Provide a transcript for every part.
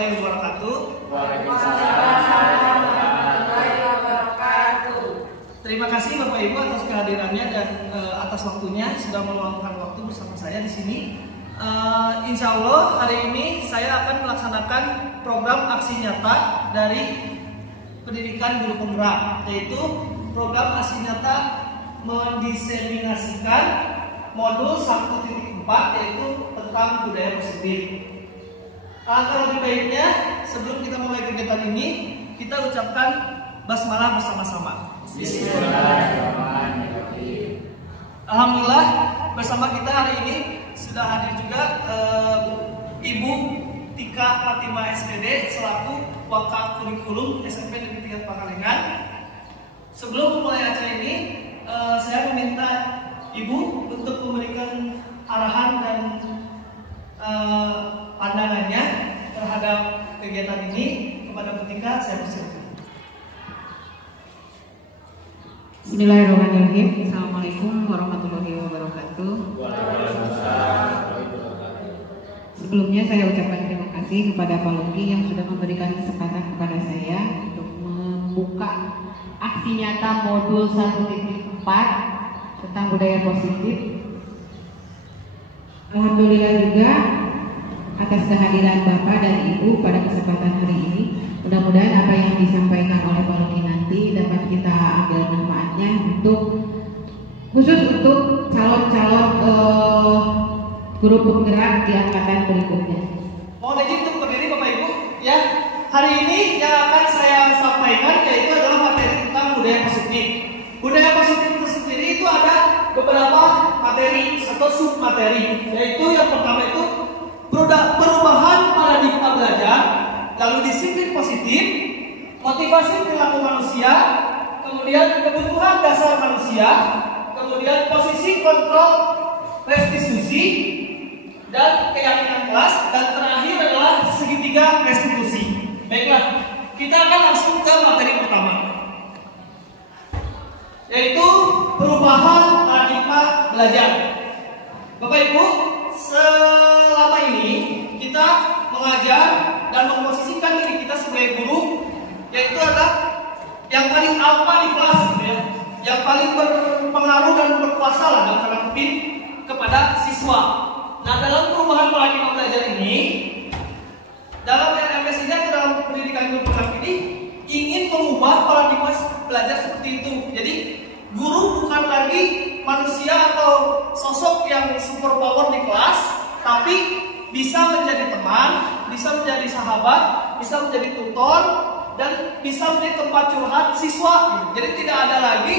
warahmatullahi wabarakatuh. Waalaikumsalam warahmatullahi wabarakatuh. Terima kasih Bapak Ibu atas kehadirannya dan atas waktunya sudah meluangkan waktu bersama saya di sini. Insya Allah hari ini saya akan melaksanakan program aksi nyata dari pendidikan guru penggerak, yaitu program aksi nyata mendiseminasikan modul 1.4 yaitu tentang budaya positif. Alangkah lebih baiknya sebelum kita mulai kegiatan ini kita ucapkan basmalah bersama-sama. Bismillahirrahmanirrahim. Alhamdulillah bersama kita hari ini sudah hadir juga Ibu Tika Fatima SPD selaku Wakil Kurikulum SMP Negeri 3 Pangalengan. Sebelum mulai acara ini, saya meminta Ibu untuk memberikan arahan dan pandangannya terhadap kegiatan ini kepada Bu Tika. Saya persilakan. Bismillahirrahmanirrahim. Assalamualaikum warahmatullahi wabarakatuh. Sebelumnya saya ucapkan terima kasih kepada Pak Luki yang sudah memberikan kesempatan kepada saya untuk membuka aksi nyata modul 1.4 tentang budaya positif. Alhamdulillah juga atas kehadiran Bapak dan Ibu pada kesempatan hari ini. Mudah-mudahan apa yang disampaikan oleh Pak Luki nanti dapat kita ambil manfaatnya khusus untuk calon-calon guru penggerak di angkatan berikutnya. Mohon izin untuk berdiri Bapak Ibu. Ya, hari ini yang akan saya sampaikan yaitu adalah materi tentang budaya positif. Budaya positif itu sendiri itu ada beberapa materi atau sub materi. Yaitu yang pertama itu perubahan paradigma belajar, lalu disiplin positif, motivasi perilaku manusia, kemudian kebutuhan dasar manusia, kemudian posisi kontrol restitusi dan keyakinan kelas, dan terakhir adalah segitiga restitusi. Baiklah, kita akan langsung ke materi pertama, yaitu perubahan paradigma belajar. Bapak Ibu, selama ini kita mengajar dan memposisikan diri kita sebagai guru, yaitu adalah yang paling alfa di kelas, gitu ya, yang paling berpengaruh dan berkuasa lah dalam tanda kutip kepada siswa. Nah, dalam perubahan paradigma belajar ini, dalam LMS ini atau dalam pendidikan guru penggerak ini ingin mengubah paradigma belajar seperti itu. Jadi guru bukan lagi manusia atau sosok yang super power di kelas, tapi bisa menjadi teman, bisa menjadi sahabat, bisa menjadi tutor, dan bisa menjadi tempat curhat siswa. Jadi tidak ada lagi,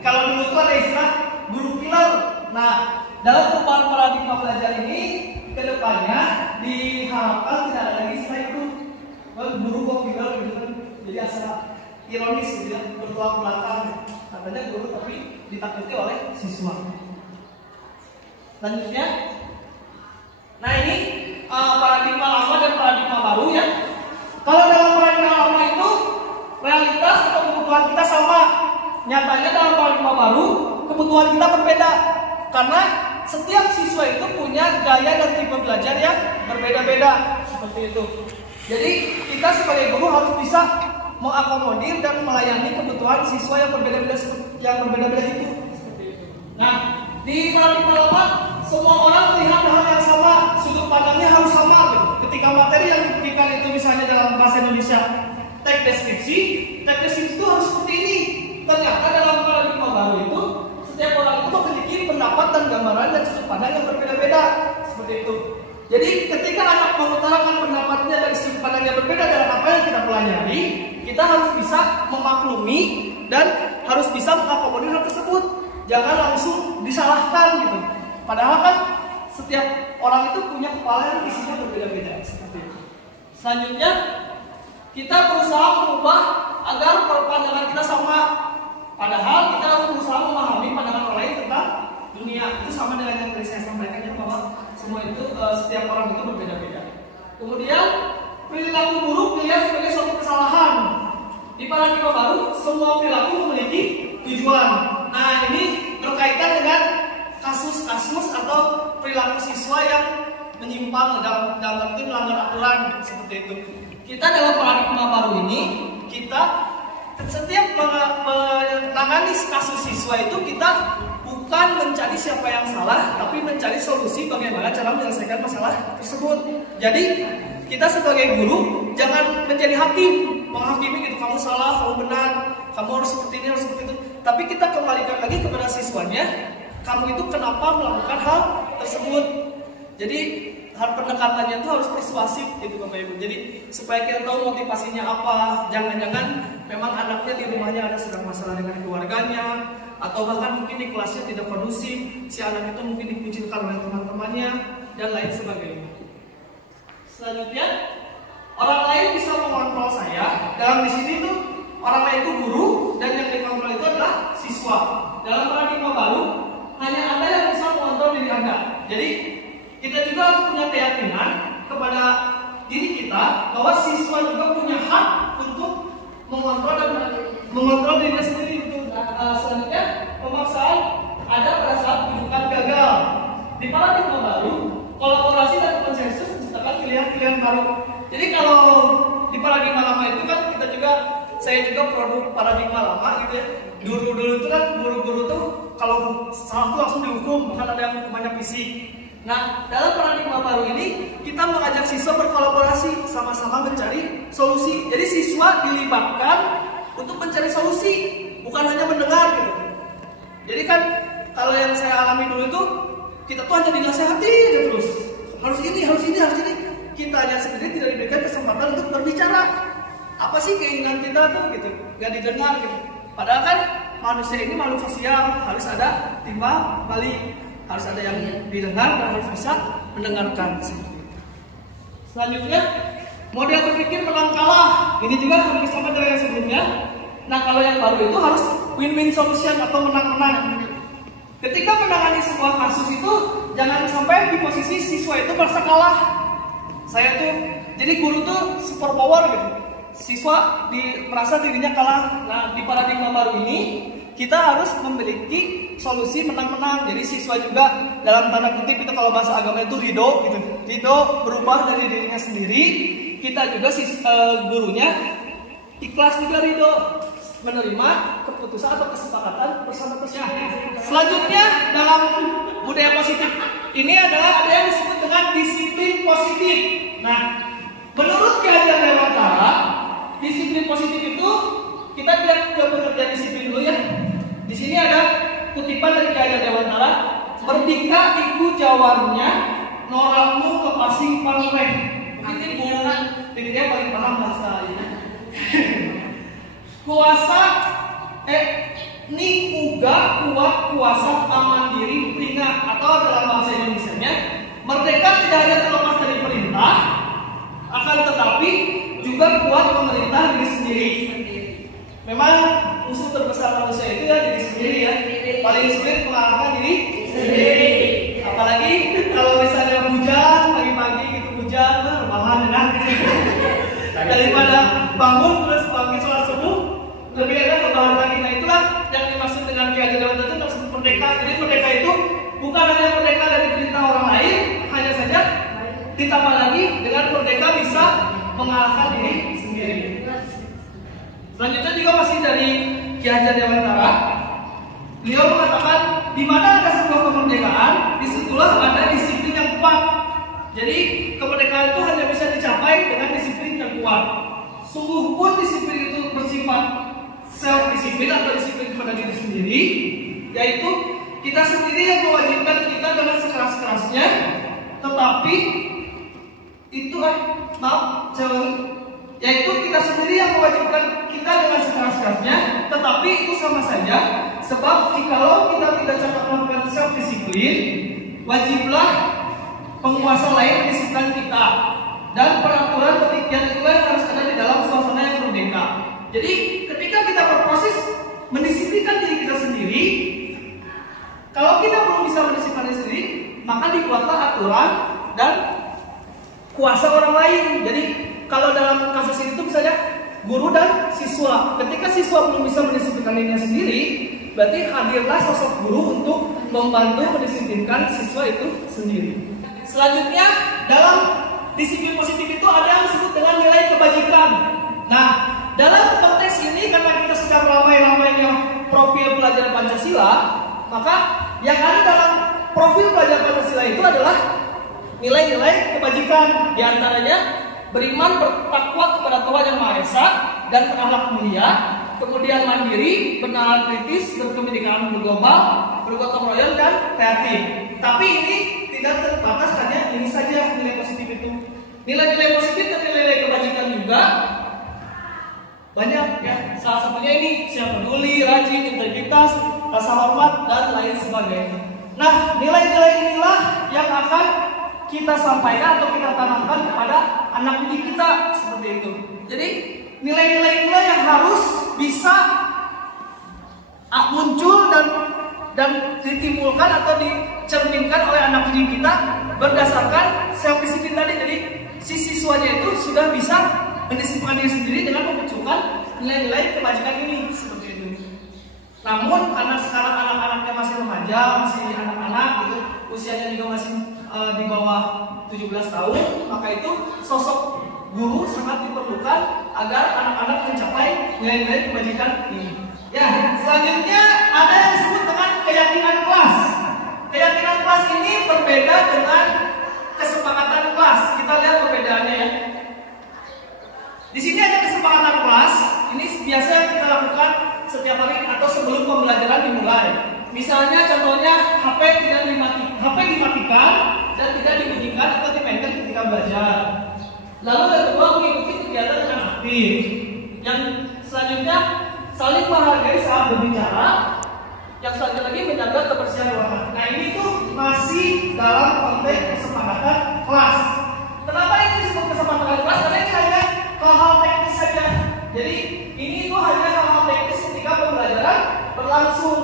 kalau dulu itu ada istilah guru killer. Nah, dalam perubahan paradigma belajar ini kedepannya diharapkan tidak ada lagi istilah itu guru kok killer gitu kan. Jadi asal ironis gitu ya, bertolak belakang. Katanya guru tapi ditakuti oleh siswa. Selanjutnya, nah ini paradigma lama dan paradigma baru ya. Kalau dalam paradigma lama itu realitas atau kebutuhan kita sama, nyatanya dalam paradigma baru kebutuhan kita berbeda karena setiap siswa itu punya gaya dan tipe belajar yang berbeda-beda seperti itu. Jadi kita sebagai guru harus bisa mengakomodir dan melayani kebutuhan siswa yang berbeda-beda itu. Seperti itu. Nah, di paradigma lama semua orang melihat hal yang sama, sudut pandangnya harus sama gitu. Ketika materi yang diberikan itu misalnya dalam bahasa Indonesia teks deskripsi itu harus seperti ini. Ternyata dalam paradigma baru itu setiap orang itu memiliki pendapat dan gambaran dan sudut pandang yang berbeda-beda seperti itu. Jadi ketika anak mengutarakan pendapatnya dan sudut pandangnya berbeda dalam apa yang kita pelajari, kita harus bisa memaklumi dan harus bisa mengakomodir hal tersebut. Jangan langsung disalahkan gitu. Padahal kan setiap orang itu punya kepala yang isinya berbeda-beda seperti itu. Selanjutnya kita berusaha mengubah agar pandangan kita sama. Padahal kita harus berusaha memahami pandangan orang lain tentang dunia. Itu sama dengan yang tadi saya sampaikan ya, bahwa semua itu setiap orang itu berbeda-beda. Kemudian perilaku buruk dilihat sebagai suatu kesalahan. Di paradigma baru semua perilaku memiliki tujuan. Nah, ini berkaitan dengan kasus-kasus atau perilaku siswa yang menyimpang dalam arti melanggar aturan seperti itu. Kita dalam paradigma baru ini, kita setiap menangani kasus siswa itu kita bukan mencari siapa yang salah, tapi mencari solusi bagaimana cara menyelesaikan masalah tersebut. Jadi kita sebagai guru jangan menjadi hakim, menghakimi gitu, kamu salah, kamu benar, kamu harus seperti ini, harus seperti itu. Tapi kita kembalikan lagi kepada siswanya, kamu itu kenapa melakukan hal tersebut. Jadi hal pendekatannya itu harus persuasif gitu Bapak Ibu. Jadi supaya kita tahu motivasinya apa. Jangan-jangan memang anaknya di rumahnya ada sedang masalah dengan keluarganya, atau bahkan mungkin di kelasnya tidak kondusif, si anak itu mungkin dikucilkan oleh teman-temannya dan lain sebagainya. Selanjutnya, orang lain bisa mengontrol saya. Dalam di sini tuh orang lain itu guru dan yang dikontrol itu adalah siswa. Dalam paradigma baru, hanya Anda yang bisa mengontrol diri Anda. Jadi kita juga harus punya keyakinan kepada diri kita bahwa siswa juga punya hak untuk mengontrol dirinya sendiri. Selanjutnya, pemaksaan ada pada saat bukan gagal. Di paradigma baru, kolaborasi dan konsensus menciptakan pilihan-pilihan baru. Jadi kalau di paradigma lama itu kan saya juga produk paradigma lama gitu ya. Dulu itu kan guru-guru tuh kalau salah tuh langsung dihukum, bahkan ada yang hukumannya fisik. Nah, dalam paradigma baru ini kita mengajak siswa berkolaborasi, sama-sama mencari solusi. Jadi siswa dilibatkan untuk mencari solusi, bukan hanya mendengar gitu. Jadi kan kalau yang saya alami dulu itu kita tuh hanya dinasehati aja terus. Harus ini. Kita hanya sendiri tidak diberikan kesempatan untuk berbicara. Apa sih keinginan kita tuh gitu, gak didengar gitu. Padahal kan manusia ini makhluk sosial, harus ada timbal balik, harus ada yang didengar dan harus bisa mendengarkan. Selanjutnya, model berpikir menang kalah. Ini juga hampir sama dengan yang sebelumnya. Nah, kalau yang baru itu harus win-win solution atau menang-menang. Ketika menangani sebuah kasus itu jangan sampai di posisi siswa itu merasa kalah. Jadi guru tuh super power gitu. Siswa merasa dirinya kalah. Nah, di paradigma baru ini kita harus memiliki solusi menang-menang. Jadi siswa juga dalam tanda kutip itu kalau bahasa agama itu ridho gitu. Ridho berubah dari dirinya sendiri. Kita juga gurunya ikhlas juga ridho menerima keputusan atau kesepakatan bersama tersebut. Selanjutnya dalam budaya positif ini adalah ada yang disebut dengan disiplin positif. Nah, menurut Ki Hajar Dewantara, disiplin positif itu kita lihat ke pengertian disiplin dulu ya. Di sini ada kutipan dari Ki Hajar Dewantara, "Merdeka iku jawarnya, norakmu ke pasing pangreh." Mungkin ibu dia paling paham bahasa ini. Kuasa ning uga kuat kuasa mandiri ringan, atau dalam bahasa Indonesianya, merdeka tidak hanya terlepas dari perintah, akan tetapi juga kuat memerintah diri sendiri. Memang musuh terbesar manusia itu ya diri sendiri ya. Paling sulit mengalahkan diri sendiri. Apalagi kalau misalnya hujan pagi-pagi gitu, hujan rebahan ya. Daripada bangun terus pagi sholat subuh, lebih enak rebahan lagi. Nah, itulah yang dimaksud dengan Ki Hajar Dewantara itu maksud merdeka. Jadi merdeka itu bukan hanya merdeka dari perintah orang lain, hanya saja ditambah lagi dengan merdeka bisa mengalahkan diri sendiri. Selanjutnya juga masih dari Ki Hajar Dewantara, beliau mengatakan di mana ada sebuah kemerdekaan, disitulah ada disiplin yang kuat. Jadi kemerdekaan itu hanya bisa dicapai dengan disiplin yang kuat. Sungguh pun disiplin itu bersifat self disiplin atau disiplin kepada diri sendiri, yaitu kita sendiri yang mewajibkan kita dengan sekeras-kerasnya, tetapi yaitu kita sendiri yang mewajibkan kita dengan sekeras-kerasnya, tetapi itu sama saja, sebab jikalau kita tidak cepat melakukan self disiplin, wajiblah penguasa lain mendisiplinkan kita, dan peraturan demikian itulah yang harus ada di dalam suasana yang merdeka. Jadi ketika kita berproses mendisiplinkan diri kita sendiri, kalau kita belum bisa mendisiplinkan diri sendiri, maka dibuatlah aturan dan kuasa orang lain. Jadi kalau dalam kasus ini tuh misalnya guru dan siswa. Ketika siswa belum bisa mendisiplinkan dirinya sendiri, berarti hadirlah sosok guru untuk membantu mendisiplinkan siswa itu sendiri. Selanjutnya dalam disiplin positif itu ada yang disebut dengan nilai kebajikan. Nah, dalam konteks ini karena kita sedang ramai-ramainya profil pelajar Pancasila, maka yang ada dalam profil pelajar Pancasila itu adalah nilai-nilai kebajikan. Di antaranya beriman, bertakwa kepada Tuhan Yang Maha Esa dan berakhlak mulia, kemudian mandiri, bernalar kritis, berkebinekaan global, bergotong royong dan kreatif. Tapi ini tidak terbatas hanya ini saja nilai positif itu. Nilai-nilai positif dan nilai-nilai kebajikan juga banyak ya. Salah satunya ini siap peduli, rajin, integritas, rasa hormat dan lain sebagainya. Nah, nilai-nilai inilah yang akan kita sampaikan atau kita tanamkan kepada anak didik kita seperti itu. Jadi nilai-nilai inilah yang harus bisa muncul dan ditimbulkan atau dicerminkan oleh anak didik kita berdasarkan self disiplin tadi. Jadi si siswanya itu sudah bisa mendisiplinkan diri sendiri dengan memunculkan nilai-nilai kebajikan ini seperti itu. Namun karena sekarang anak-anaknya masih remaja, masih anak-anak gitu, usianya juga masih di bawah 17 tahun, maka itu sosok guru sangat diperlukan agar anak-anak mencapai nilai-nilai kebajikan ini. Ya, selanjutnya ada yang disebut dengan keyakinan kelas. Keyakinan kelas ini berbeda dengan kesepakatan kelas. Kita lihat perbedaannya ya. Di sini ada kesepakatan kelas. Ini biasa kita lakukan setiap hari atau sebelum pembelajaran dimulai. Misalnya contohnya HP dimatikan dan tidak dibunyikan atau dimainkan ketika belajar. Lalu yang kedua mengikuti kegiatan dengan aktif. Yang selanjutnya saling menghargai saat berbicara. Yang selanjutnya lagi menjaga kebersihan ruangan. Nah ini tuh masih dalam konteks kesepakatan kelas. Kenapa ini disebut kesepakatan kelas? Karena ini hanya hal-hal teknis saja. Jadi ini tuh hanya hal-hal teknis ketika pembelajaran berlangsung.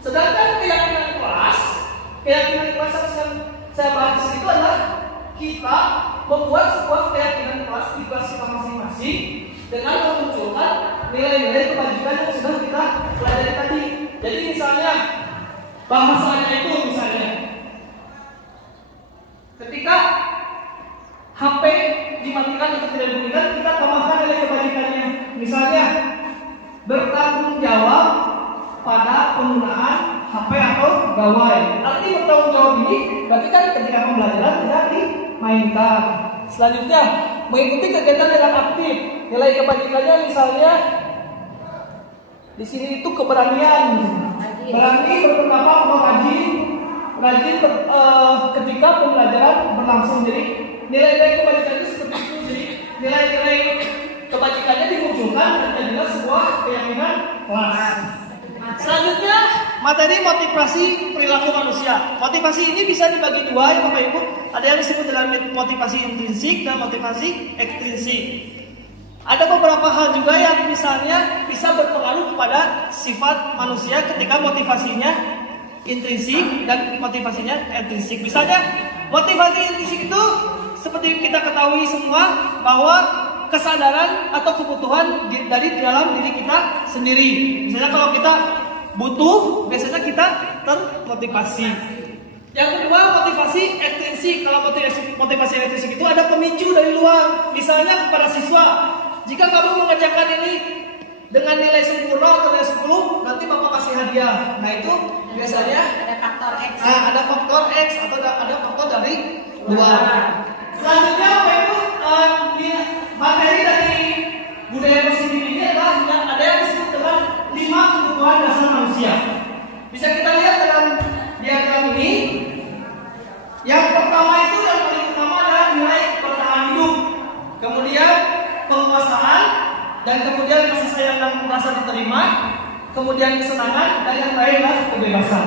Sedangkan keyakinan kelas yang saya bahas di sini itu adalah kita membuat sebuah keyakinan kelas di kelas kita masing-masing dengan memunculkan nilai-nilai kebajikan yang sudah kita pelajari tadi. Jadi misalnya bahasanya itu misalnya ketika HP dimatikan atau tidak dibunyikan, kita tambahkan nilai kebajikannya. Misalnya bertanggung jawab pada penggunaan HP atau gawai. Arti bertanggung jawab ini berarti kan ketika pembelajaran tidak dimainkan. Selanjutnya mengikuti kegiatan dengan aktif. Nilai kebajikannya misalnya di sini itu keberanian. Berani berpendapat atau rajin ketika pembelajaran berlangsung. Jadi nilai-nilai kebajikan itu seperti itu. Jadi nilai-nilai kebajikannya dimunculkan dan juga sebuah keyakinan kelas. Selanjutnya materi motivasi perilaku manusia. Motivasi ini bisa dibagi dua ya Bapak Ibu. Ada yang disebut dengan motivasi intrinsik dan motivasi ekstrinsik. Ada beberapa hal juga yang misalnya bisa berpengaruh kepada sifat manusia ketika motivasinya intrinsik dan motivasinya ekstrinsik. Misalnya motivasi intrinsik itu seperti kita ketahui semua bahwa kesadaran atau kebutuhan dari dalam diri kita sendiri. Misalnya kalau kita butuh, biasanya kita termotivasi. Yang kedua motivasi ekstrinsik. Kalau motivasi ekstrinsik itu ada pemicu dari luar. Misalnya kepada siswa, jika kamu mengerjakan ini dengan nilai sempurna atau nilai 10, nanti Bapak kasih hadiah. Nah itu biasanya ada faktor X. Ada faktor X atau ada faktor dari luar. Selanjutnya Bapak Ibu, materi dari budaya positif ini adalah ada yang disebut dengan 5 kebutuhan dasar manusia. Bisa kita lihat dalam diagram ini. Yang pertama itu yang paling utama adalah nilai bertahan hidup, kemudian penguasaan, dan kemudian kasih sayang dan merasa diterima, kemudian kesenangan, dan yang lain adalah kebebasan.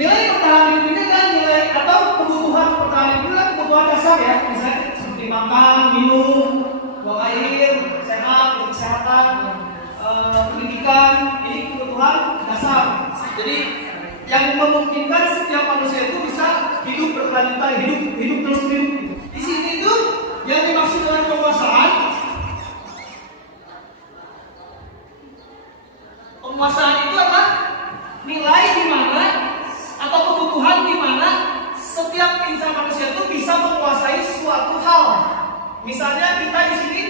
Nilai bertahan hidup ini kan nilai atau kebutuhan bertahan hidup adalah kebutuhan dasar ya, misalnya seperti makan, minum, buang air, sehat, kesehatan, pendidikan, ini kebutuhan dasar. Jadi yang memungkinkan setiap manusia itu bisa hidup berkelanjutan, hidup terus hidup. Di sini itu yang dimaksud dengan penguasaan. Penguasaan itu adalah nilai di mana atau kebutuhan di mana setiap insan manusia itu bisa menguasai suatu hal. Misalnya kita di sini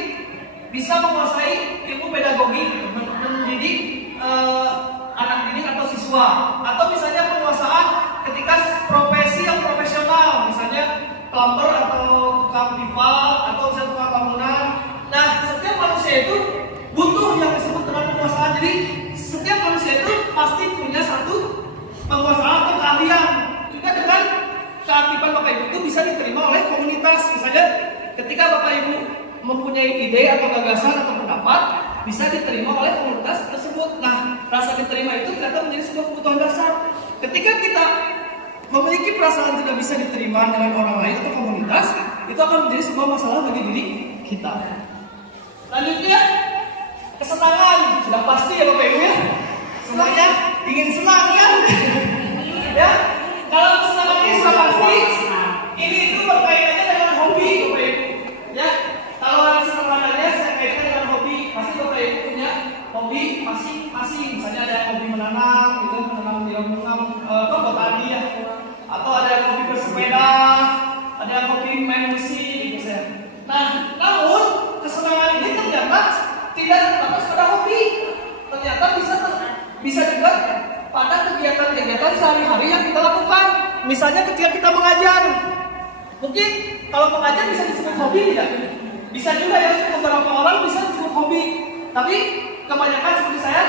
bisa menguasai ilmu pedagogi, gitu, mendidik anak didik atau siswa, atau misalnya penguasaan ketika profesi yang profesional, misalnya plumber atau tukang pipa atau misalnya tukang bangunan. Nah, setiap manusia itu butuh yang disebut dengan penguasaan. Jadi setiap manusia itu pasti punya satu penguasaan atau keahlian. Juga dengan keaktifan Bapak Ibu itu bisa diterima oleh komunitas. Misalnya ketika Bapak Ibu mempunyai ide atau gagasan atau pendapat, bisa diterima oleh komunitas tersebut. Nah, rasa diterima itu ternyata menjadi sebuah kebutuhan dasar. Ketika kita memiliki perasaan tidak bisa diterima dengan orang lain atau komunitas, itu akan menjadi sebuah masalah bagi diri kita. Selanjutnya, kesenangan. Sudah pasti ya Bapak Ibu ya, semuanya ingin senang ya. Ya, kalau kesenangan ini sudah pasti, ini itu berkaitannya dengan hobi Bapak Ibu. Ya, kalau ada kesenangannya saya kaitkan dengan hobi. Pasti Bapak Ibu punya hobi masing-masing. Misalnya ada yang hobi menanam, gitu, menanam botani ya, atau ada yang hobi bersepeda, ada yang hobi main musik, gitu ya. Nah, namun kesenangan ini ternyata tidak terbatas pada hobi. Ternyata bisa juga pada kegiatan-kegiatan sehari-hari yang kita lakukan. Misalnya ketika kita mengajar, mungkin kalau mengajar bisa disebut hobi tidak? Bisa juga ya, beberapa orang bisa disebut hobi. Tapi kebanyakan seperti saya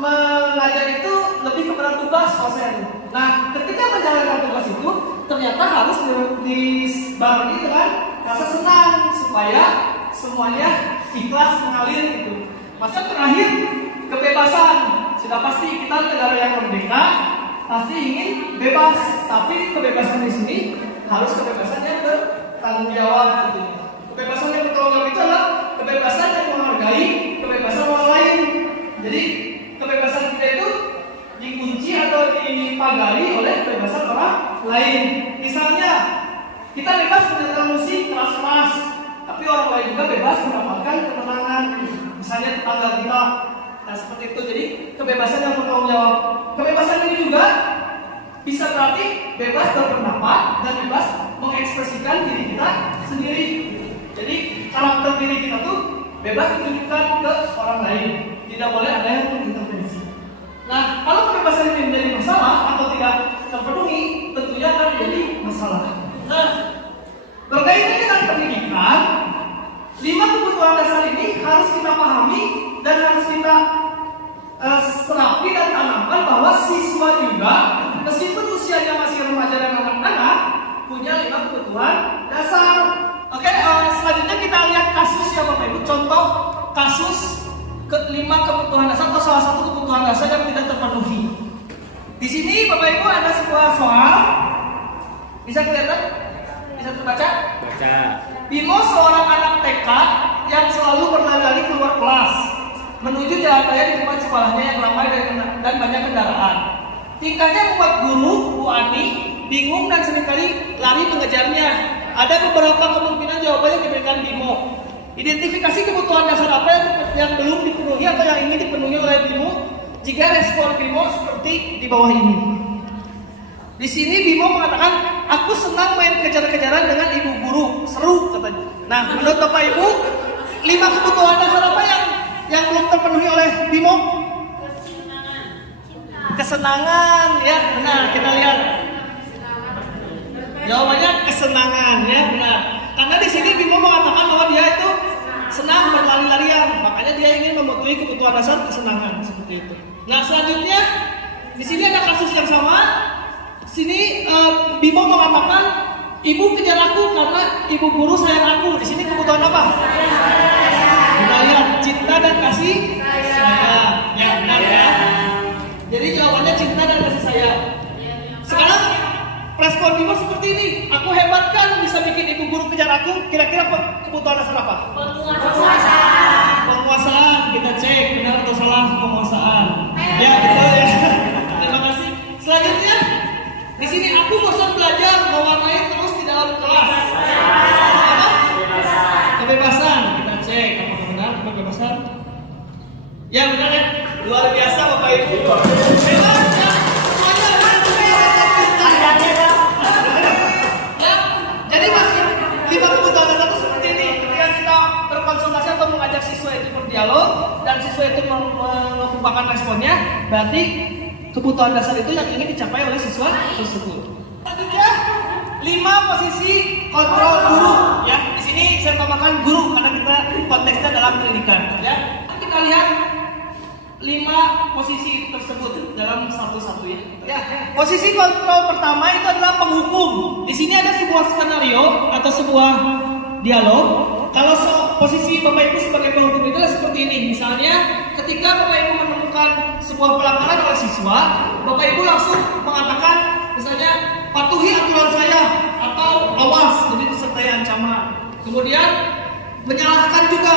mengajar itu lebih kepada tugas kalau saya. Nah, ketika menjalankan tugas itu ternyata harus dibarengi dengan rasa senang supaya semuanya ikhlas mengalir gitu. Masa terakhir, kebebasan. Sudah pasti kita negara yang merdeka, pasti ingin bebas. Tapi kebebasan di sini harus kebebasan yang bertanggung jawab gitu. Kebebasan yang bertanggung jawab itu adalah kebebasan yang menghargai kebebasan orang lain. Jadi kebebasan kita itu dikunci atau dipagari oleh kebebasan orang lain. Misalnya kita bebas mendengarkan musik keras-keras, tapi orang lain juga bebas mendapatkan ketenangan. Misalnya tetangga kita. Nah seperti itu. Jadi kebebasan yang bertanggung jawab. Kebebasan ini juga bisa berarti bebas berpendapat dan bebas mengekspresikan diri kita sendiri. Jadi karakter diri kita tuh bebas ditunjukkan ke orang lain. Tidak boleh ada yang mengintervensi. Nah, kalau kebebasan ini menjadi masalah atau tidak terpenuhi, tentunya akan menjadi masalah. Nah, berkaitan dengan pendidikan, 5 kebutuhan dasar ini harus kita pahami dan harus kita serapi dan tanamkan bahwa siswa juga, meskipun usianya masih remaja dan anak-anak, punya 5 kebutuhan dasar. Oke, selanjutnya kita lihat kasus ya Bapak Ibu. Contoh kasus ke-5 kebutuhan dasar atau salah satu kebutuhan dasar yang tidak terpenuhi. Di sini Bapak Ibu ada sebuah soal. Bisa kelihatan? Bisa terbaca? Baca. Bimo seorang anak TK yang selalu berlari-lari keluar kelas menuju jalan raya di tempat sekolahnya yang ramai dan banyak kendaraan. Tingkahnya membuat guru, Bu Ani, bingung dan seringkali lari mengejarnya. Ada beberapa kemungkinan jawabannya diberikan Bimo. Identifikasi kebutuhan dasar apa yang belum dipenuhi atau yang ingin dipenuhi oleh Bimo jika respon Bimo seperti di bawah ini. Di sini Bimo mengatakan, aku senang main kejar-kejaran dengan ibu guru, seru katanya. Nah, menurut Bapak Ibu, 5 kebutuhan dasar apa yang belum terpenuhi oleh Bimo? Kesenangan, ya benar. Kita lihat. Jawabannya kesenangan, ya benar. Karena di sini Bimo mengatakan bahwa dia itu senang berlari-larian, makanya dia ingin memenuhi kebutuhan dasar kesenangan seperti itu. Nah selanjutnya di sini ada kasus yang sama. Sini Bimo mengatakan ibu kejar aku karena ibu guru sayang aku. Di sini kebutuhan apa? Kita lihat cinta dan kasih sayang. Ya benar ya. Jadi jawabannya cinta dan kasih sayang. Sekarang respon Bimo seperti ini. Aku hebat kan bisa bikin ibu guru kejar aku. Kira-kira kebutuhan dasar apa? Penguasaan. Kita cek benar atau salah penguasaan. Ya betul ya. Terima kasih. Selanjutnya di sini aku bosan belajar, mewarnai terus di dalam kelas. Kebebasan. Kita cek apakah benar kebebasan. Ya benar ya. Luar biasa Bapak Ibu. berarti kebutuhan dasar itu yang ingin dicapai oleh siswa tersebut. Selanjutnya 5 posisi kontrol guru ya. Di sini saya tambahkan guru karena kita konteksnya dalam pendidikan ya. Kita lihat 5 posisi tersebut dalam satu-satu ya. Posisi kontrol pertama itu adalah penghukum. Di sini ada sebuah skenario atau sebuah dialog. Kalau posisi Bapak Ibu sebagai penghukum itu seperti ini. Misalnya ketika Bapak Ibu menemukan sebuah pelanggaran oleh siswa, Bapak Ibu langsung mengatakan misalnya patuhi aturan saya atau awas, jadi disertai ancaman. Kemudian menyalahkan juga,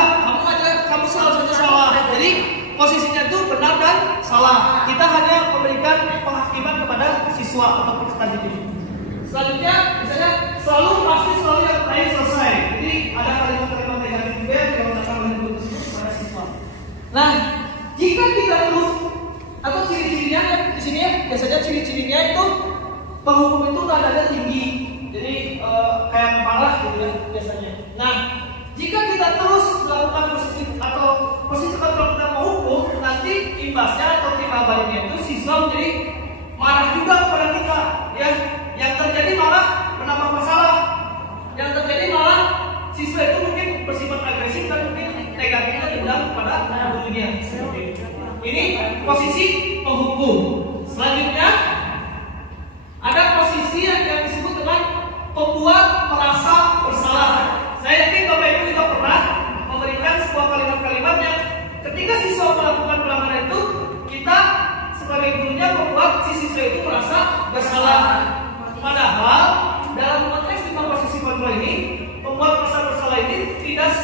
kamu salah. Jadi posisinya itu benar dan salah. Kita hanya memberikan penghakiman kepada siswa atau peserta didik. Selanjutnya, misalnya selalu yang terakhir selesai. Jadi ada kalimat-kalimat negatif juga yang digunakan oleh guru kepada siswa. Nah, jika kita terus atau ciri-cirinya di sini ya, biasanya ciri-cirinya itu penghukum itu nadanya tinggi, jadi kayak marah gitu ya biasanya. Nah, jika kita terus melakukan posisi kontrol kita menghukum, nanti imbasnya atau timbalannya itu siswa menjadi marah juga kepada kita, ya. Yang terjadi malah menambah masalah. Yang terjadi malah siswa itu mungkin bersifat agresif dan mungkin negatifnya dendam kepada gurunya. Ini posisi penghukum. Selanjutnya ada posisi yang disebut dengan pembuat merasa bersalah. Saya yakin Bapak Ibu juga pernah memberikan sebuah kalimat-kalimat yang ketika siswa melakukan pelanggaran itu, kita sebagai gurunya membuat si siswa itu merasa bersalah. Padahal dalam konteks 5 posisi kontrol ini, membuat merasa bersalah ini tidak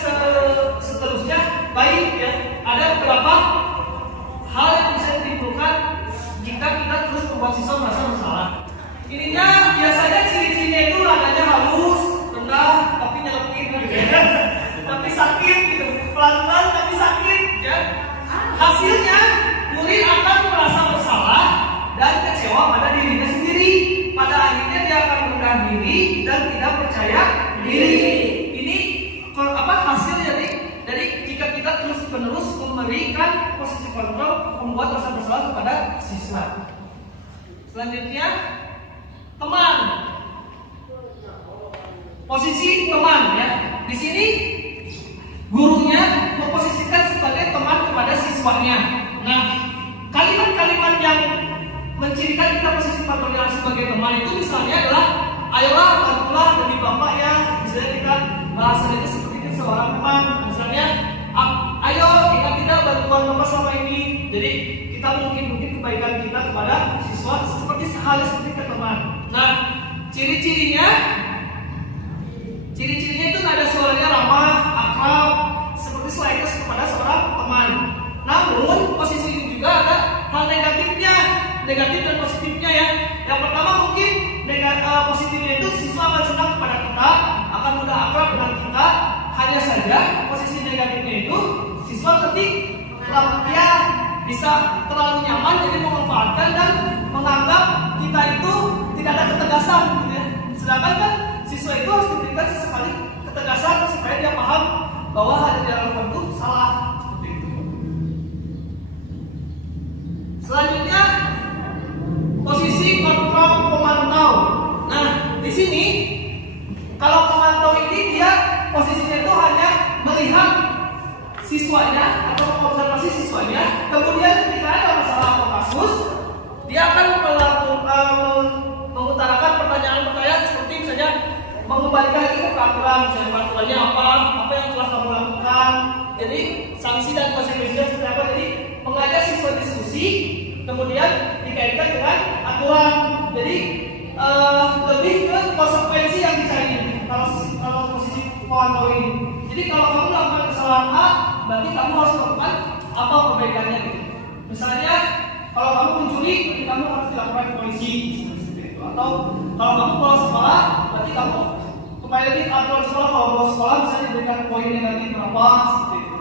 seterusnya baik ya. Ada beberapa hal yang bisa ditimbulkan jika kita terus membuat siswa merasa bersalah. Ininya biasanya ciri-cirinya itu nadanya halus, rendah, tapi nyelekit gitu ya. Tapi sakit gitu, pelan-pelan tapi sakit ya. Hasilnya murid akan merasa bersalah dan kecewa pada dirinya sendiri. Pada akhirnya dia akan merendah diri dan tidak percaya diri. Ini hasil dari jika kita terus-menerus memberikan posisi kontrol membuat rasa bersalah kepada siswa. Selanjutnya teman. Posisi teman ya. Di sini gurunya memposisikan sebagai teman kepada siswanya. Nah, kalimat-kalimat yang mencirikan kita posisi kontrol sebagai teman itu misalnya adalah ayolah bantulah demi Bapak ya. Misalnya kita bahasanya itu seperti seorang teman. Misalnya ayo ingat tidak bantuan Bapak selama ini. Jadi kita mungkin kebaikan kita kepada siswa seperti halnya seperti ke teman. Nah, ciri-cirinya itu nada suaranya ramah, akrab, seperti selayaknya kepada seorang teman. Namun posisi ini juga ada hal negatifnya, negatif dan positifnya ya. Yang pertama mungkin positifnya itu siswa akan senang kepada kita, akan mudah akrab dengan kita. Hanya saja posisi negatifnya itu siswa dia bisa terlalu nyaman jadi memanfaatkan dan menganggap kita itu tidak ada ketegasan gitu ya. Sedangkan kan siswa itu harus diberikan sesekali ketegasan supaya dia paham bahwa hal yang dia lakukan itu salah seperti itu. Selanjutnya posisi kontrol pemantau. Nah, di sini kalau pemantau ini dia posisinya itu hanya melihat siswanya atau mengobservasi siswanya. Kemudian ketika ada masalah atau kasus, dia akan mengutarakan pertanyaan-pertanyaan seperti misalnya mengembalikan lagi ke peraturan, misalnya peraturannya apa yang telah kamu lakukan. Jadi sanksi dan konsekuensinya seperti apa. Jadi mengajak siswa diskusi, kemudian dikaitkan dengan aturan. Jadi lebih ke konsekuensi yang dicari kalau posisi pemantau ini. Jadi kalau kamu melakukan kesalahan A, berarti kamu harus melakukan apa perbaikannya gitu. Misalnya kalau kamu mencuri, berarti kamu harus dilakukan polisi seperti itu. Atau kalau kamu bolos sekolah, berarti kamu kembali di aturan sekolah. Kalau bolos sekolah bisa diberikan poin negatif berapa seperti itu.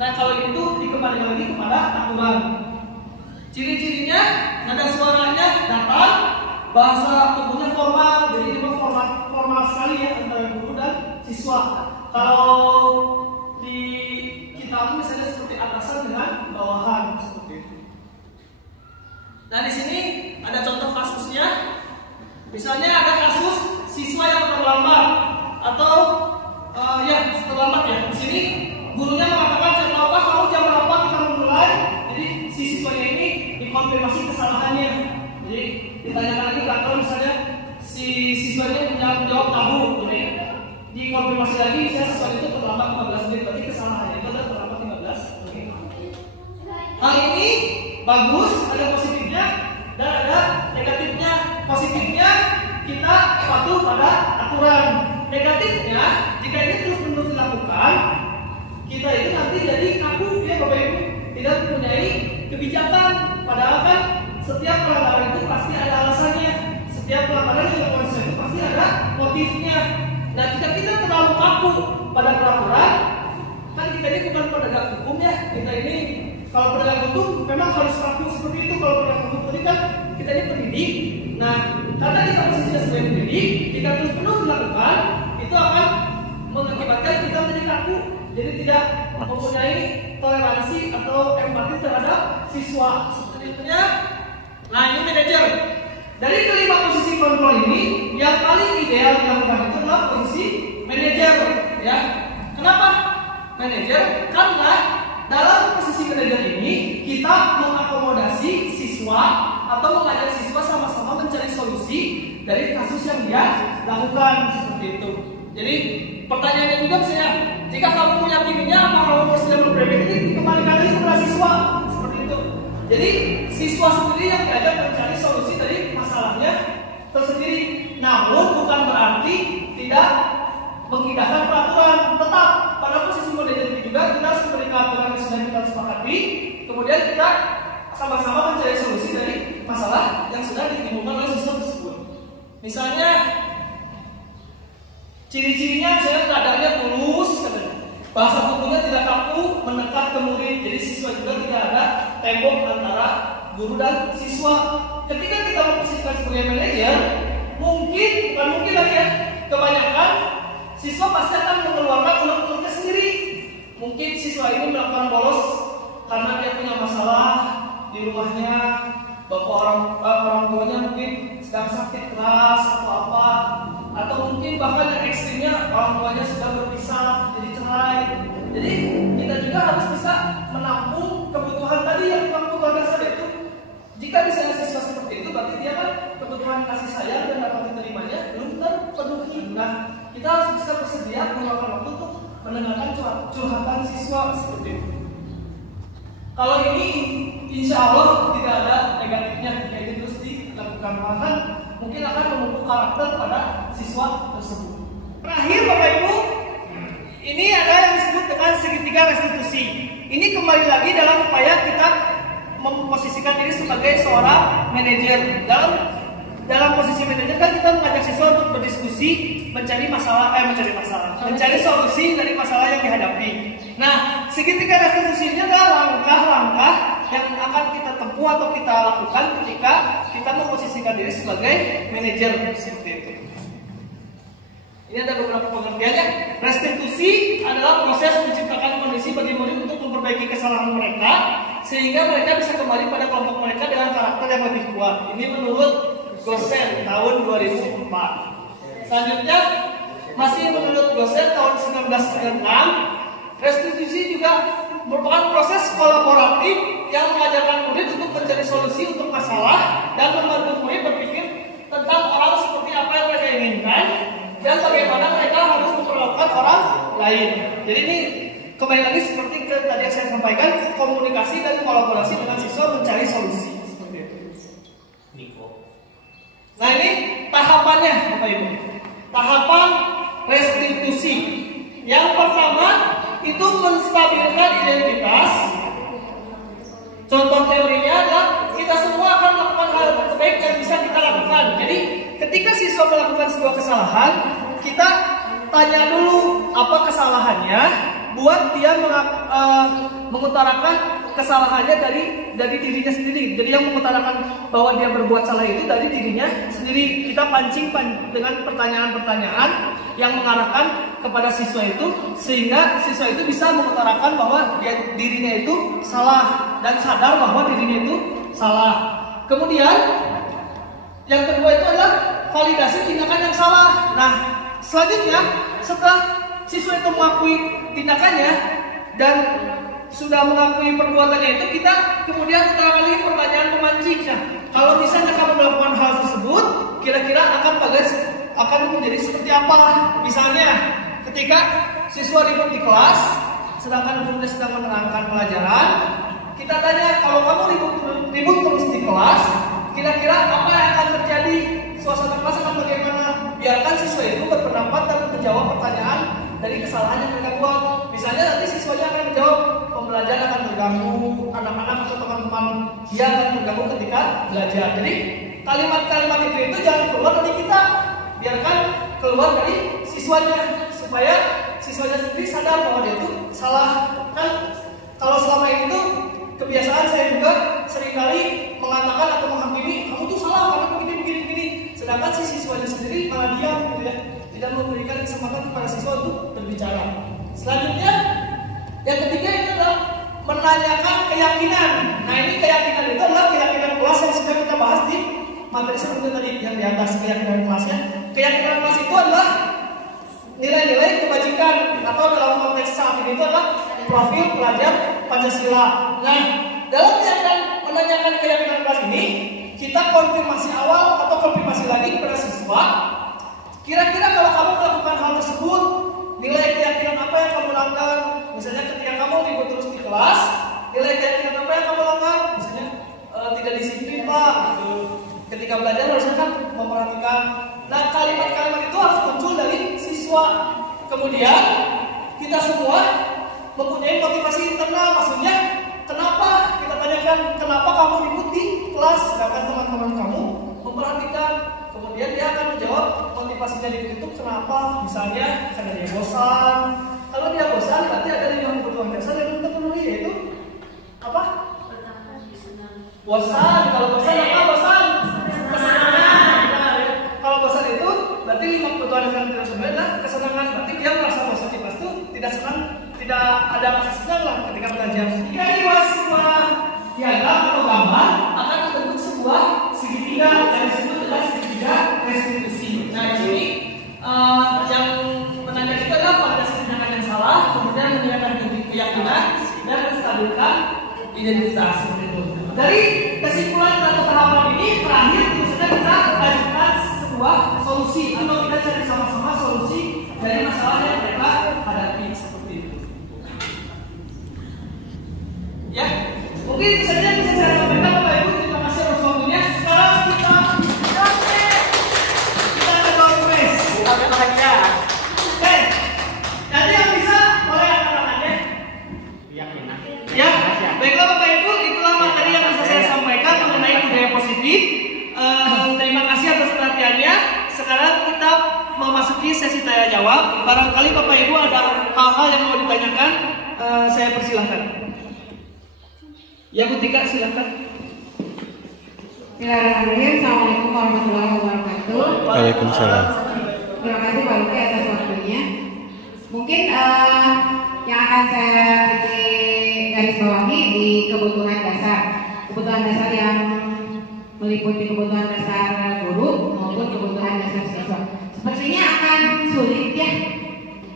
Nah kalau itu dikembalikan lagi kepada aturan. Ciri-cirinya nada suaranya datar, bahasa tubuhnya formal. Jadi ini formal sekali ya antara guru dan siswa. Kalau di kita misalnya seperti atasan dengan bawahan seperti itu. Misalnya ada kasus siswa yang terlambat atau terlambat ya. Di sini gurunya mengatakan, "Saya tahukah kamu jam berapa kita memulai?" Jadi si siswanya ini dikonfirmasi kesalahannya. Jadi ditanyakan lagi kalau misalnya si siswanya menjawab tahu, jadi dikonfirmasi lagi, "Saya siswa itu terlambat 15 menit." Berarti kesalahannya itu adalah terlambat 15 menit. Hal ini bagus, ada positifnya dan ada negatifnya. Positifnya kita patuh pada aturan. Negatifnya, jika ini terus-menerus dilakukan, kita itu nanti jadi kaku ya Bapak Ibu, tidak mempunyai kebijakan. Padahal kan setiap pelanggaran itu pasti ada alasannya. Setiap pelanggaran yang dilakukan itu pasti ada motifnya. Nah, jika kita terlalu kaku pada peraturan, kan kita ini bukan penegak hukum ya. Kita ini kalau penegak hukum memang harus kaku seperti itu. Kalau penegak hukum ini kan kita ini pendidik. Nah, karena kita posisinya sebagai pendidik, jika terus-menerus dilakukan, itu akan mengakibatkan kita menjadi kaku. Jadi tidak mempunyai toleransi atau empati terhadap siswa. Selanjutnya, nah ini manajer. Dari kelima posisi kontrol ini, yang paling ideal dilakukan itu adalah posisi manajer. Ya, kenapa manajer? Karena dalam posisi manajer ini kita mengakomodasi siswa atau mengajak siswa sama-sama mencari solusi dari kasus yang dia lakukan seperti itu. Jadi pertanyaannya juga misalnya, jika kamu punya timnya, apa kamu sudah berbeda ini dikembalikan lagi kepada siswa seperti itu. Jadi siswa sendiri yang diajak mencari solusi dari masalahnya tersendiri. Namun bukan berarti tidak mengindahkan peraturan. Tetap pada posisi manajer ini juga kita harus memberikan aturan yang sudah kita sepakati. Kemudian kita sama-sama mencari solusi dari masalah yang sudah ditimbulkan oleh siswa tersebut. Misalnya ciri-cirinya misalnya nadanya tulus, bahasa tubuhnya tidak kaku, mendekat ke murid. Jadi siswa juga tidak ada tembok antara guru dan siswa. Ketika kita memposisikan sebagai manajer, bukan mungkin lagi ya, kebanyakan siswa pasti akan mengeluarkan unek-uneknya sendiri. Mungkin siswa ini melakukan bolos karena dia punya masalah di rumahnya, orang tuanya mungkin sedang sakit keras atau apa, atau mungkin bahkan yang ekstrimnya orang tuanya sudah berpisah jadi cerai. Jadi kita juga harus bisa menampung kebutuhan tadi yang keluarga saya itu. Jika misalnya siswa seperti itu, berarti dia kan kebutuhan kasih sayang dan dapat diterimanya belum terpenuhi. Nah, kita harus bisa bersedia meluangkan waktu untuk mendengarkan curhatan siswa seperti itu. Kalau ini insya Allah tidak ada negatifnya jika ini terus dilakukan, bahkan mungkin akan memupuk karakter pada siswa tersebut. Terakhir Bapak Ibu, ini ada yang disebut dengan segitiga restitusi. Ini kembali lagi dalam upaya kita memposisikan diri sebagai seorang manajer. Dalam posisi manajer kan kita mengajak siswa untuk berdiskusi, mencari solusi dari masalah yang dihadapi. Nah, segitiga restitusi ini adalah langkah-langkah yang akan kita tempuh atau kita lakukan ketika kita memposisikan diri sebagai manajer seperti itu. Ini ada beberapa pengertiannya. Restitusi adalah proses menciptakan kondisi bagi murid untuk memperbaiki kesalahan mereka sehingga mereka bisa kembali pada kelompok mereka dengan karakter yang lebih kuat. Ini menurut Gosen tahun 2004. Selanjutnya masih menurut Gosen tahun 1996, restitusi juga merupakan proses kolaboratif yang mengajarkan murid untuk mencari solusi untuk masalah dan membantu murid berpikir tentang orang seperti apa yang mereka inginkan dan bagaimana mereka harus memperlakukan orang lain. Jadi ini kembali lagi seperti tadi yang saya sampaikan, komunikasi dan kolaborasi dengan siswa mencari solusi seperti itu. Nah ini tahapannya Bapak Ibu. Tahapan restitusi. Yang pertama itu menstabilkan identitas. Contoh teorinya adalah kita semua akan melakukan hal terbaik yang bisa kita lakukan. Jadi ketika siswa melakukan sebuah kesalahan, kita tanya dulu apa kesalahannya, buat dia mengutarakan kesalahannya dari dirinya sendiri. Jadi yang mengutarakan bahwa dia berbuat salah itu dari dirinya sendiri. Kita pancing dengan pertanyaan-pertanyaan yang mengarahkan kepada siswa itu, sehingga siswa itu bisa mengutarakan bahwa dirinya itu salah dan sadar bahwa dirinya itu salah. Kemudian yang kedua itu adalah validasi tindakan yang salah. Nah, selanjutnya setelah siswa itu mengakui tindakannya dan sudah mengakui perbuatannya itu, kita kemudian kali pertanyaan pemancing. Nah, kalau misalnya kamu melakukan hal tersebut, kira-kira akan menjadi seperti apa? Misalnya, ketika siswa ribut di kelas, sedangkan gurunya sedang menerangkan pelajaran, kita tanya, kalau kamu ribut terus di kelas, kira-kira apa yang akan terjadi? Suasana kelas akan bagaimana? Biarkan siswa itu berpendapat dan menjawab pertanyaan dari kesalahan yang mereka buat. Misalnya nanti siswanya akan menjawab, pembelajaran akan terganggu, anak-anak atau teman-teman dia akan terganggu ketika belajar. Jadi kalimat-kalimat itu jangan keluar dari kita, biarkan keluar dari siswanya supaya siswanya sendiri sadar bahwa dia itu salah. Kan kalau selama itu kebiasaan saya juga seringkali mengatakan atau menghakimi, kamu tuh salah, kamu begini. Sedangkan si siswanya sendiri malah diam gitu ya, tidak memberikan kesempatan kepada siswa untuk berbicara. Selanjutnya, yang ketiga itu adalah menanyakan keyakinan. Nah, ini keyakinan itu adalah keyakinan kelas yang sudah kita bahas di materi sebelumnya tadi yang di atas, keyakinan kelasnya. Keyakinan kelas itu adalah nilai-nilai kebajikan, atau dalam konteks saat ini itu adalah profil pelajar Pancasila. Nah, dalam menanyakan keyakinan kelas ini, kita konfirmasi awal atau konfirmasi lagi kepada siswa. Kira-kira kalau kamu melakukan hal tersebut, nilai keyakinan apa yang kamu langgar? Misalnya ketika kamu ribut terus di kelas, nilai keyakinan apa yang kamu langgar? Misalnya tidak disiplin Pak. Ketika belajar harusnya kan memperhatikan. Nah, kalimat-kalimat itu harus muncul dari siswa. Kemudian kita semua mempunyai motivasi internal. Maksudnya, kenapa? Kita tanyakan, kenapa kamu ribut di kelas? Sedangkan teman-teman kamu memperhatikan. Kemudian dia akan menjawab motivasinya itu kenapa. Misalnya, karena dia bosan. Kalau dia bosan, berarti ada 5 kebutuhan dasar yang belum terpenuhi, yaitu apa? Bosan. Kalau bosan apa? Bosan. Kesenangan. Nah, ya. Kalau bosan itu berarti 5 kebutuhan dasar yang tidak terpenuhi adalah kesenangan. Berarti dia merasa bosan di kelas itu tidak senang, tidak ada rasa senang lah ketika belajar. Jika semua diagram atau gambar akan membentuk sebuah segitiga, dari disebut adalah segitiga restitusi. Nah, di sini yang menanyakan itu adalah validasi tindakan yang salah, kemudian menanyakan keyakinan dan menstabilkan identitas seperti itu. Dari kesimpulan atau tahapan ini, terakhir kita lanjutkan sebuah solusi atau kita cari sama-sama solusi dari masalah yang mereka hadapi seperti itu. Ya, mungkin itu saja yang bisa saya sampaikan Bapak Ibu. Terima kasih atas waktunya. Sekarang kita ke konfres. Oke, nanti yang bisa boleh angkat tangannya. Ya, baiklah Bapak Ibu, itulah materi yang bisa saya sampaikan mengenai budaya positif. Terima kasih atas perhatiannya. Sekarang kita memasuki sesi tanya jawab. Barangkali Bapak Ibu ada hal-hal yang mau ditanyakan, saya persilahkan. Ya Bu Tika, silakan. Bismillahirrahmanirrahim. Assalamualaikum warahmatullahi wabarakatuh. Waalaikumsalam. Terima kasih Pak Luki atas waktunya. Mungkin yang akan saya garis bawahi di kebutuhan dasar. Kebutuhan dasar yang meliputi kebutuhan dasar guru maupun kebutuhan dasar siswa. Sepertinya akan sulit ya.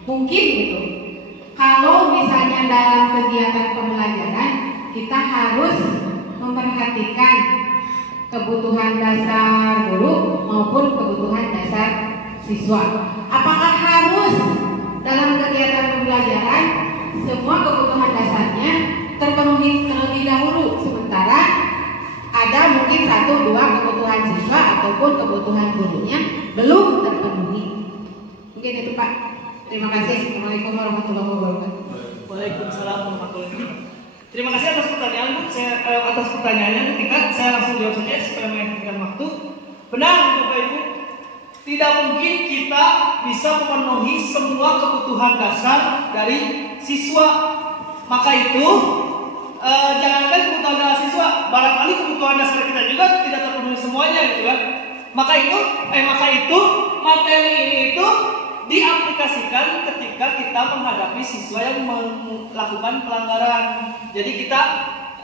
Mungkin gitu. Kalau misalnya dalam kegiatan pembelajaran kita harus memperhatikan kebutuhan dasar guru maupun kebutuhan dasar siswa. Apakah harus dalam kegiatan pembelajaran semua kebutuhan dasarnya terpenuhi terlebih dahulu, sementara ada mungkin 1-2 kebutuhan siswa ataupun kebutuhan gurunya belum terpenuhi? Mungkin itu Pak. Terima kasih. Assalamualaikum warahmatullahi wabarakatuh. Waalaikumsalam warahmatullahi wabarakatuh. Terima kasih atas pertanyaan Bu. Atas pertanyaannya ketika saya langsung jawab saja supaya mengefektifkan waktu. Benar Bapak Ibu, tidak mungkin kita bisa memenuhi semua kebutuhan dasar dari siswa. Maka itu jangankan kebutuhan dasar siswa, barangkali kebutuhan dasar kita juga tidak terpenuhi semuanya gitu kan. Maka itu materi ini itu diaplikasikan ketika kita menghadapi siswa yang melakukan pelanggaran. Jadi kita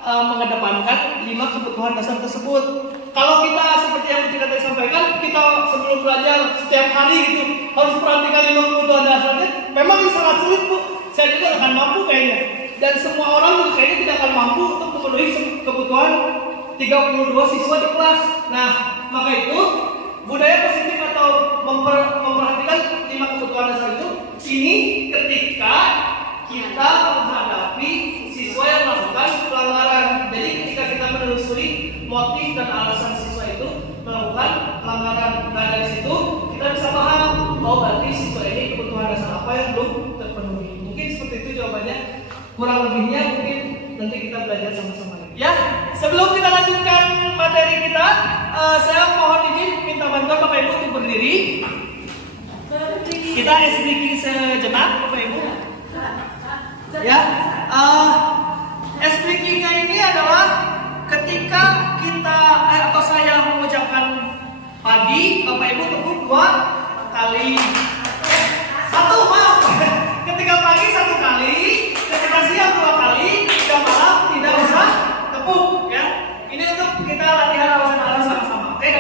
mengedepankan 5 kebutuhan dasar tersebut. Kalau kita seperti yang kita tadi sampaikan, kita sebelum belajar setiap hari gitu harus perhatikan 5 kebutuhan dasarnya. Memang ini sangat sulit Bu. Saya juga akan mampu kayaknya. Dan semua orang juga kayaknya tidak akan mampu untuk memenuhi kebutuhan 32 siswa di kelas. Nah, maka itu budaya positif atau memperhatikan 5 kebutuhan dasar itu ini ketika kita menghadapi siswa yang melakukan pelanggaran. Jadi ketika kita menelusuri motif dan alasan siswa itu melakukan pelanggaran, nah dari situ kita bisa paham, oh berarti siswa ini kebutuhan dasar apa yang belum terpenuhi. Mungkin seperti itu jawabannya. Kurang lebihnya mungkin nanti kita belajar sama-sama. Ya, sebelum kita lanjutkan materi kita, saya mohon izin minta bantuan Bapak Ibu untuk berdiri. Kita speaking sejenak, Bapak Ibu. Ya, speakingnya ini adalah ketika kita atau saya mengucapkan pagi, Bapak Ibu tepuk 2 kali. Maaf. Ketika pagi 1 kali, ketika siang 2 kali, ketika malam tidak usah tepuk ya. Ini untuk kita latihan sama-sama. Oke?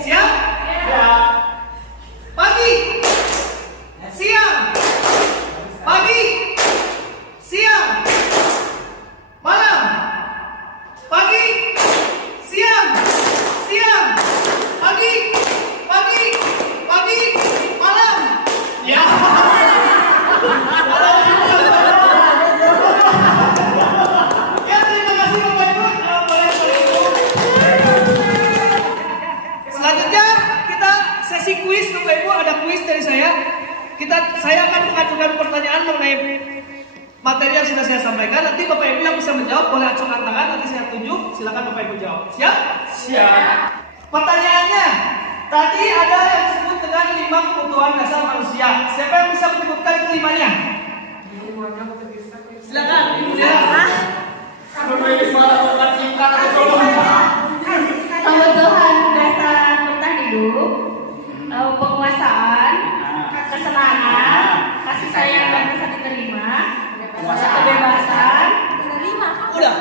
Siap? Ya. Pagi. Siang. Pagi. Siang. Malam. Pagi. Siang. Siang. Pagi. Pagi. Pagi. Malam. Ya. Ya, terima kasih Bapak Ibu. Selanjutnya kita sesi kuis Bapak Ibu, ada kuis dari saya. Saya akan mengajukan pertanyaan mengenai materi yang sudah saya sampaikan. Nanti Bapak Ibu yang bisa menjawab boleh acungkan tangan, nanti saya tunjuk. Silakan Bapak Ibu jawab. Siap? Siap. Pertanyaannya, tadi ada yang disebut dengan 5 kebutuhan dasar manusia. Siapa yang bisa menyebutkan kelimanya? Silakan, Ibu Dea. Kebutuhan dasar bertahan hidup, penguasaan, kesenangan, kasih sayang dan rasa diterima, kebebasan. Udah.